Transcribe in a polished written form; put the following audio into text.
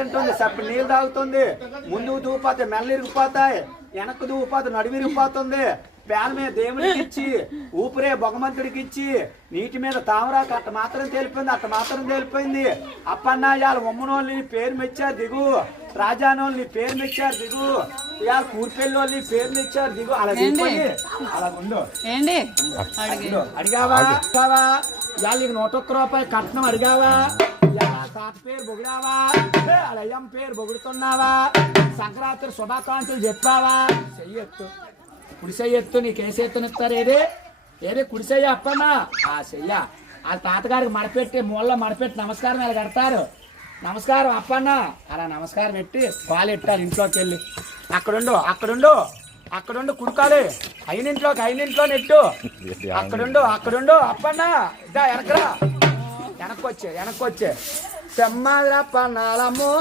తింటుంది, సప్పి నీళ్ళు తాగుతుంది. ముందుకు దూపోతే మెల్ల ఇరిగిపోతాయి, వెనక్కు దూపోతే నడుము ఇరిగిపోతుంది. ప్యాన్ మీద దేవుడికి ఇచ్చి ఊపిరే భగవంతుడికి ఇచ్చి నీటి మీద తామరాకు అట్ట మాత్రం తేలిపోయింది. అప్పన్నాయాల ఉమ్మనోళ్ళని పేరు మెచ్చారు దిగు, రాజానోళ్ళని పేరు మెచ్చారు దిగు, ఇవాళ కూర్పెళ్ళోళ్ళని పేరు మెచ్చారు దిగు. అలా దిగిపోయి అలా ఉండు. అడిగావా ఇవాళ నీకు 101 రూపాయలు కట్నం అడిగావా? తాత పేరు పొగిడావా? అయ్యం పేరు పొగుడుతున్నావా? సంక్రాంతి శుభాకాంక్షలు చెప్పావా? చెయ్యొత్తు, కుడిసెయ్యొత్తు. నీకేసేత్తనిస్తారు ఏదే కుడిసెయ్య అప్పన్నా ఆ చెయ్య. వాళ్ళ తాతగారికి మడపెట్టి మూలలో మడపెట్టి నమస్కారం ఇలా కడతారు. నమస్కారం అప్పన్నా అలా నమస్కారం పెట్టి పాలు ఎట్టాలి. ఇంట్లోకి వెళ్ళి అక్కడుండు కుడుకాలి. అయినింట్లో నెట్టు. అక్కడుండు అప్పన్నా ఇదా వెనక్కొచ్చే సెమ్మాదిరా పన్నాలమ్మో.